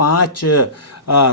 5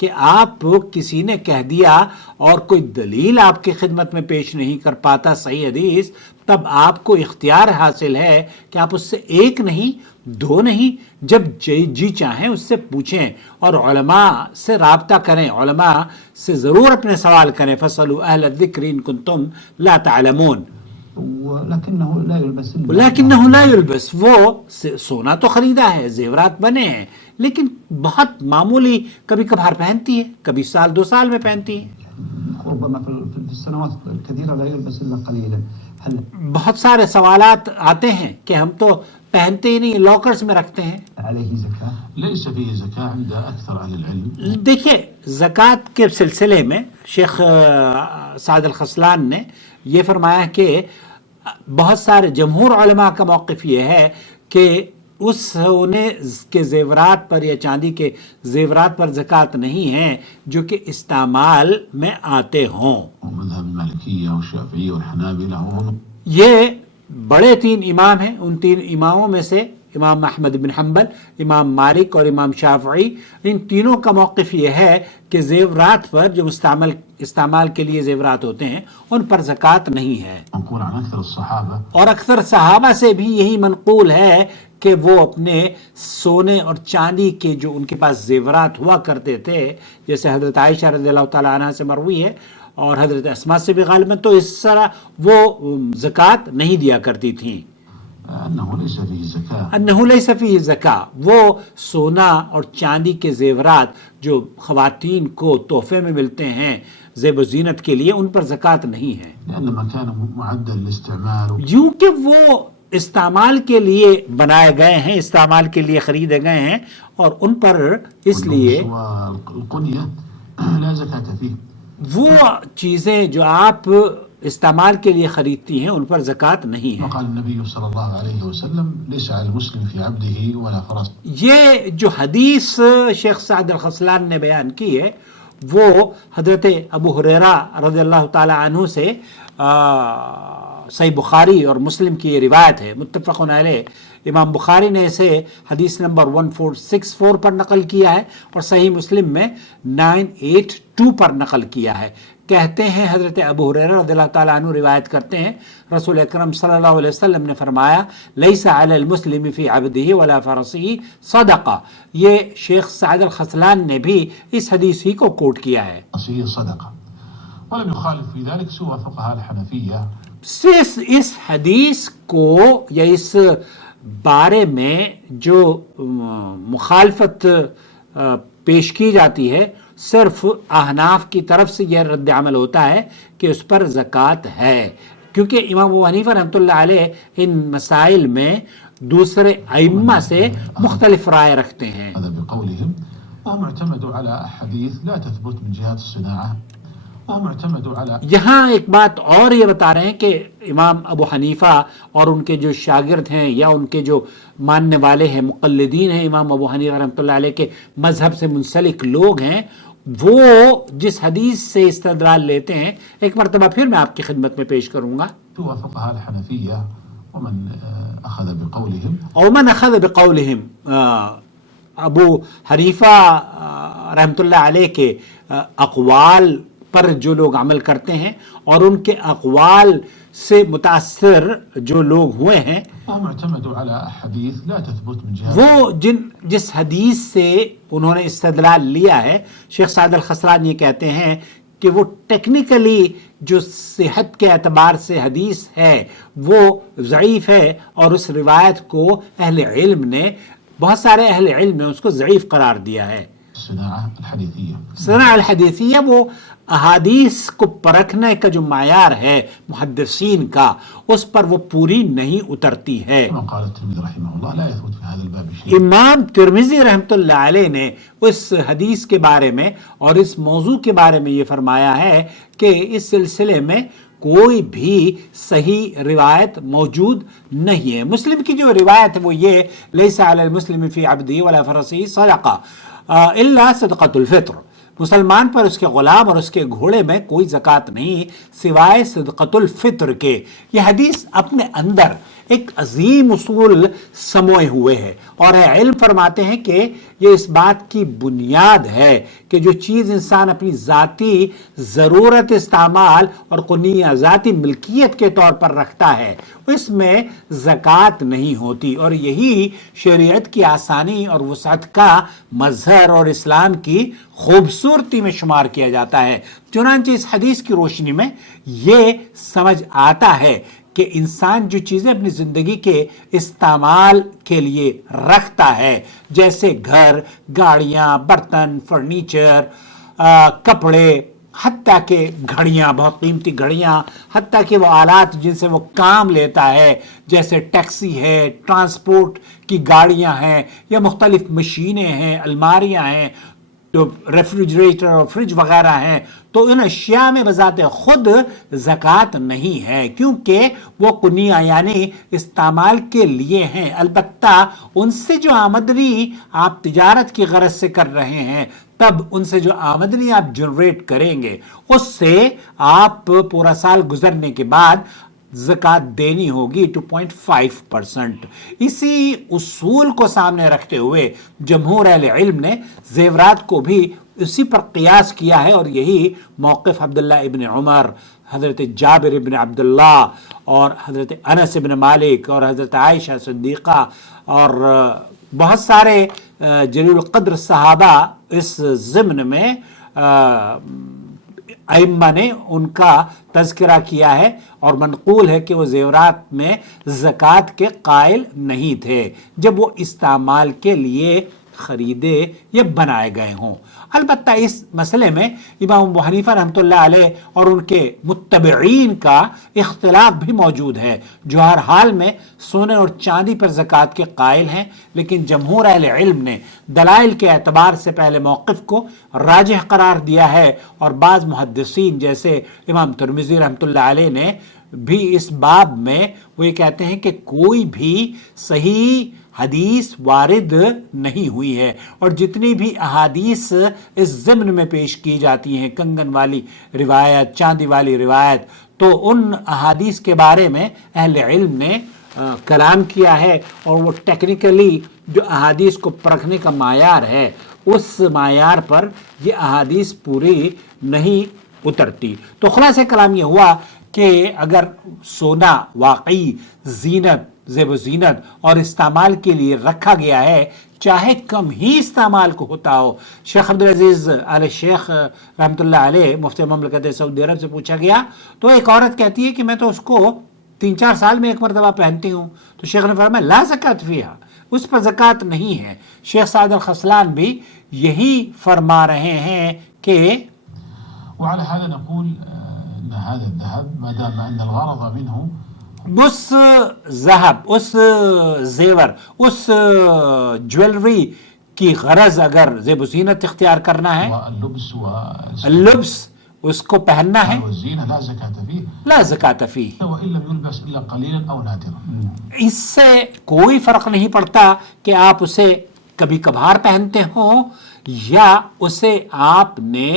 کہ آپ کسی نے کہہ دیا اور کوئی دلیل آپ کی خدمت میں پیش نہیں کر پاتا صحیح حدیث، تب آپ کو اختیار حاصل ہے کہ آپ اس سے ایک نہیں دو نہیں، جب جی چاہیں اس سے پوچھیں اور علماء سے رابطہ کریں، علماء سے ضرور اپنے سوال کریں. فَاسْأَلُوا أَهْلَ الذِّكْرِ إِن كُنتُمْ لَا تَعْلَمُونَ. لیکنہ لا یلبس، وہ سونا تو خریدا ہے، زیورات بنے ہیں، لیکن بہت معمولی، کبھی کبھار پہنتی ہے، کبھی سال 2 سال میں پہنتی ہے. بہت سارے سوالات آتے ہیں کہ ہم تو پہنتے ہی نہیں، لاکرز میں رکھتے ہیں. دیکھیے زکوٰۃ کے سلسلے میں شیخ سعد الخسلان نے یہ فرمایا کہ بہت سارے جمہور علماء کا موقف یہ ہے کہ اس سونے کے زیورات پر یا چاندی کے زیورات پر زکوٰۃ نہیں ہے جو کہ استعمال میں آتے ہوں. یہ بڑے 3 امام ہیں، ان 3 اماموں میں سے امام احمد بن حنبل، امام مالک اور امام شافعی، ان تینوں کا موقف یہ ہے کہ زیورات پر جو استعمال کے لیے زیورات ہوتے ہیں ان پر زکوٰۃ نہیں ہے. اور اکثر صحابہ سے بھی یہی منقول ہے کہ وہ اپنے سونے اور چاندی کے جو ان کے پاس زیورات ہوا کرتے تھے، جیسے حضرت عائشہ رضی اللہ تعالیٰ عنہ سے مروی ہے اور حضرت اسماء سے بھی غالباً، تو اس طرح وہ زکوٰۃ نہیں دیا کرتی تھیں. انہو لیس فیہ زکاۃ، وہ سونا اور چاندی کے زیورات جو خواتین کو تحفے میں ملتے ہیں زیب و زینت کے لیے، ان پر زکوٰۃ نہیں ہے، یوں کہ وہ استعمال کے لیے بنائے گئے ہیں، استعمال کے لیے خریدے گئے ہیں، اور ان پر اس لیے وہ چیزیں جو آپ استعمال کے لیے خریدتی ہیں ان پر زکوٰۃ نہیں ہے. وقال النبی صلی اللہ علیہ وسلم ليس على المسلم في عبده ولا فرس. یہ جو حدیث شیخ سعد الخسلان نے بیان کی ہے وہ حضرت ابو ہریرہ رضی اللہ تعالی عنہ سے صحیح بخاری اور مسلم کی یہ روایت ہے، متفق علیہ. امام بخاری نے اسے حدیث نمبر 1464 پر نقل کیا ہے اور صحیح مسلم میں 982 پر نقل کیا ہے. کہتے ہیں حضرت ابو ہریرہ رضی اللہ تعالیٰ عنہ روایت کرتے ہیں، رسول اکرم صلی اللہ علیہ وسلم نے فرمایا لیس علی المسلم فی عبدہ ولا فرسہ صدقہ. یہ شیخ سعد الخسلان نے بھی اس حدیث ہی کو کوٹ کیا ہے. صدقہ ولم يخالف في ذلك سوى فقهاء الحنفیہ. اس حدیث کو یا اس بارے میں جو مخالفت پیش کی جاتی ہے صرف احناف کی طرف سے یہ رد عمل ہوتا ہے کہ اس پر زکوٰۃ ہے، کیونکہ امام ابو حنیفہ رحمۃ اللہ علیہ ان مسائل میں دوسرے ائمہ سے مختلف رائے رکھتے ہیں. یہاں ایک بات اور یہ بتا رہے ہیں کہ امام ابو حنیفہ اور ان کے جو شاگرد ہیں یا ان کے جو ماننے والے ہیں، مقلدین ہیں امام ابو حنیفہ رحمۃ اللہ علیہ کے مذہب سے منسلک لوگ ہیں، وہ جس حدیث سے استدلال لیتے ہیں ایک مرتبہ پھر میں آپ کی خدمت میں پیش کروں گا. ومن اخذ بقولہم، ابو حنیفہ رحمۃ اللہ علیہ کے اقوال پر جو لوگ عمل کرتے ہیں اور ان کے اقوال سے متاثر جو لوگ ہوئے ہیں، وہ جس حدیث سے انہوں نے استدلال لیا ہے، شیخ سعد الخسلان یہ کہتے ہیں کہ وہ ٹیکنیکلی جو صحت کے اعتبار سے حدیث ہے وہ ضعیف ہے، اور اس روایت کو اہل علم نے، بہت سارے اہل علم نے اس کو ضعیف قرار دیا ہے. صنع الحدیثیہ وہ احادیث کو پرکھنے کا جو معیار ہے محدثین کا، اس پر وہ پوری نہیں اترتی ہے. امام ترمذی رحمۃ اللہ علیہ نے اس حدیث کے بارے میں اور اس موضوع کے بارے میں یہ فرمایا ہے کہ اس سلسلے میں کوئی بھی صحیح روایت موجود نہیں ہے. مسلم کی جو روایت ہے وہ یہ لیس علی المسلم فی عبدہ ولا فرسہ صدقہ الا صدقۃ الفطر، مسلمان پر اس کے غلام اور اس کے گھوڑے میں کوئی زکوٰۃ نہیں سوائے صدقۃ الفطر کے. یہ حدیث اپنے اندر ایک عظیم اصول سموئے ہوئے ہے، اور علم فرماتے ہیں کہ یہ اس بات کی بنیاد ہے کہ جو چیز انسان اپنی ذاتی ضرورت استعمال اور قنیہ ذاتی ملکیت کے طور پر رکھتا ہے اس میں زکوٰۃ نہیں ہوتی، اور یہی شریعت کی آسانی اور وسعت کا مظہر اور اسلام کی خوبصورتی میں شمار کیا جاتا ہے۔ چنانچہ اس حدیث کی روشنی میں یہ سمجھ آتا ہے کہ انسان جو چیزیں اپنی زندگی کے استعمال کے لیے رکھتا ہے، جیسے گھر، گاڑیاں، برتن، فرنیچر، کپڑے، حتیٰ کہ گھڑیاں، بہت قیمتی گھڑیاں، حتیٰ کہ وہ آلات جن سے وہ کام لیتا ہے جیسے ٹیکسی ہے، ٹرانسپورٹ کی گاڑیاں ہیں، یا مختلف مشینیں ہیں، الماریاں ہیں، جو ریفریجریٹر اور فریج وغیرہ ہیں، تو ان اشیاء میں بذات خود زکوٰۃ نہیں ہے، کیونکہ وہ قنیہ یعنی استعمال کے لیے ہیں۔ البتہ ان سے جو آمدنی آپ تجارت کی غرض سے کر رہے ہیں، تب ان سے جو آمدنی آپ جنریٹ کریں گے اس سے آپ پورا سال گزرنے کے بعد زکوٰۃ دینی ہوگی 2.5%۔ اسی اصول کو سامنے رکھتے ہوئے جمہور اہل علم نے زیورات کو بھی اسی پر قیاس کیا ہے، اور یہی موقف عبداللہ ابن عمر، حضرت جابر ابن عبداللہ اور حضرت انس ابن مالک اور حضرت عائشہ صدیقہ اور بہت سارے جلیل القدر صحابہ اس ضمن میں ائمہ نے ان کا تذکرہ کیا ہے، اور منقول ہے کہ وہ زیورات میں زکوٰۃ کے قائل نہیں تھے جب وہ استعمال کے لیے خریدے یا بنائے گئے ہوں۔ البتہ اس مسئلے میں امام ابو حنیفہ رحمۃ اللہ علیہ اور ان کے متبعین کا اختلاف بھی موجود ہے، جو ہر حال میں سونے اور چاندی پر زکوٰۃ کے قائل ہیں، لیکن جمہور اہل علم نے دلائل کے اعتبار سے پہلے موقف کو راجح قرار دیا ہے، اور بعض محدثین جیسے امام ترمذی رحمۃ اللہ علیہ نے بھی اس باب میں وہ یہ کہتے ہیں کہ کوئی بھی صحیح حدیث وارد نہیں ہوئی ہے، اور جتنی بھی احادیث اس ضمن میں پیش کی جاتی ہیں، کنگن والی روایت، چاندی والی روایت، تو ان احادیث کے بارے میں اہل علم نے کلام کیا ہے، اور وہ ٹیکنیکلی جو احادیث کو پرکھنے کا معیار ہے اس معیار پر یہ احادیث پوری نہیں اترتی۔ تو خلاصہ کلام یہ ہوا کہ اگر سونا واقعی زینت، زیب و زینت اور استعمال کے لیے رکھا گیا ہے، چاہے کم ہی استعمال کو ہوتا ہو۔ شیخ عبدالعزیز آل شیخ رحمۃ اللہ علیہ مفتی مملکت سعودی عرب سے پوچھا گیا، تو ایک عورت کہتی ہے کہ میں تو اس کو 3-4 سال میں ایک مرتبہ پہنتی ہوں، تو شیخ نے فرمایا لا زکوٰۃ فیہا، اس پر زکوٰۃ نہیں ہے۔ شیخ سعد الخسلان بھی یہی فرما رہے ہیں کہ وعلى هذا نقول أن هذا الذهب ما دام أن الغرض منه اس ذهب، اس زیور، اس جویلری کی غرض اگر زیب و زینت اختیار کرنا ہے، اللبس اس کو پہننا ہے، والزينة لا زكاة فيه لا زکوٰۃ فیہ، وإن لم يلبس إلا قليلا أو نادرا۔ اس سے کوئی فرق نہیں پڑتا کہ آپ اسے کبھی کبھار پہنتے ہوں یا اسے آپ نے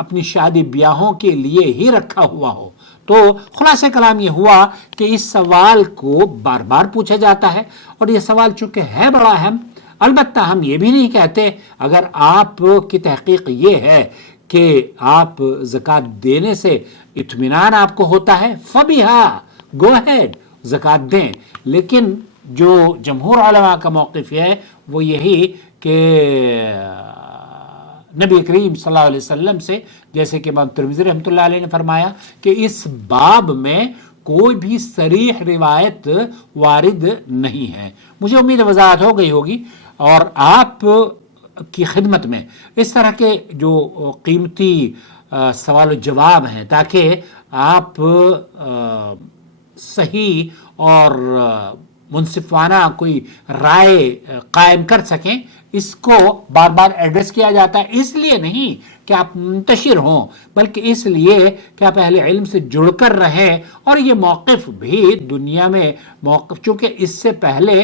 اپنی شادی بیاہوں کے لیے ہی رکھا ہوا ہو۔ تو خلاصہ کلام یہ ہوا کہ اس سوال کو بار بار پوچھا جاتا ہے، اور یہ سوال چونکہ ہے بڑا اہم، البتہ ہم یہ بھی نہیں کہتے، اگر آپ کی تحقیق یہ ہے کہ آپ زکوٰۃ دینے سے اطمینان آپ کو ہوتا ہے، فبیہا، گو ہیڈ، زکوٰۃ دیں، لیکن جو جمہور علماء کا موقف ہے وہ یہی کہ نبی کریم صلی اللہ علیہ وسلم سے، جیسے کہ امام ترمذی رحمۃ اللہ علیہ نے فرمایا کہ اس باب میں کوئی بھی صریح روایت وارد نہیں ہے۔ مجھے امید وضاحت ہو گئی ہوگی، اور آپ کی خدمت میں اس طرح کے جو قیمتی سوال و جواب ہیں تاکہ آپ صحیح اور منصفانہ کوئی رائے قائم کر سکیں، اس کو بار بار ایڈریس کیا جاتا ہے، اس لیے نہیں کہ آپ منتشر ہوں، بلکہ اس لیے کہ آپ اہل علم سے جڑ کر رہیں، اور یہ موقف بھی دنیا میں موقف، چونکہ اس سے پہلے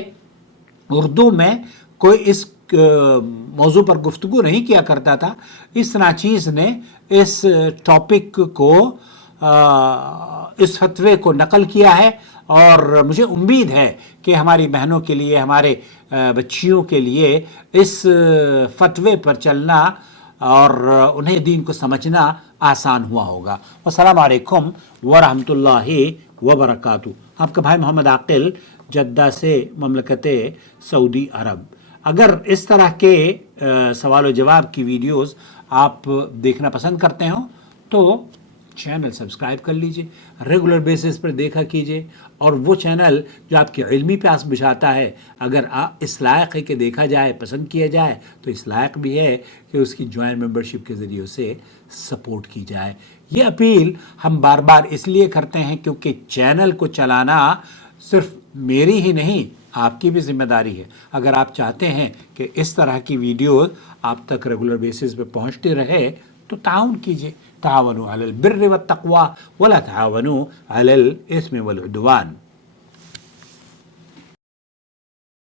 اردو میں کوئی اس موضوع پر گفتگو نہیں کیا کرتا تھا، اس ناچیز نے اس ٹاپک کو اس فتوے کو نقل کیا ہے، اور مجھے امید ہے کہ ہماری بہنوں کے لیے، ہمارے بچیوں کے لیے اس فتوے پر چلنا اور انہیں دین کو سمجھنا آسان ہوا ہوگا۔ السلام علیکم ورحمۃ اللہ وبرکاتہ۔ آپ کا بھائی محمد عاقل، جدہ سے، مملکت سعودی عرب۔ اگر اس طرح کے سوال و جواب کی ویڈیوز آپ دیکھنا پسند کرتے ہوں تو چینل سبسکرائب کر لیجئے، ریگولر بیسس پر دیکھا کیجئے، اور وہ چینل جو آپ کی علمی پیاس بجھاتا ہے، اگر اس لائق ہے کہ دیکھا جائے، پسند کیا جائے، تو اس لائق بھی ہے کہ اس کی جوائن ممبرشپ کے ذریعے سے سپورٹ کی جائے۔ یہ اپیل ہم بار بار اس لیے کرتے ہیں کیونکہ چینل کو چلانا صرف میری ہی نہیں، آپ کی بھی ذمہ داری ہے۔ اگر آپ چاہتے ہیں کہ اس طرح کی ویڈیوز آپ تک ریگولر بیسس پہ پہنچتی رہے تو تعاون کیجئے، تعاونوا علی البر والتقوی ولا تعاونوا علی الاثم والعدوان۔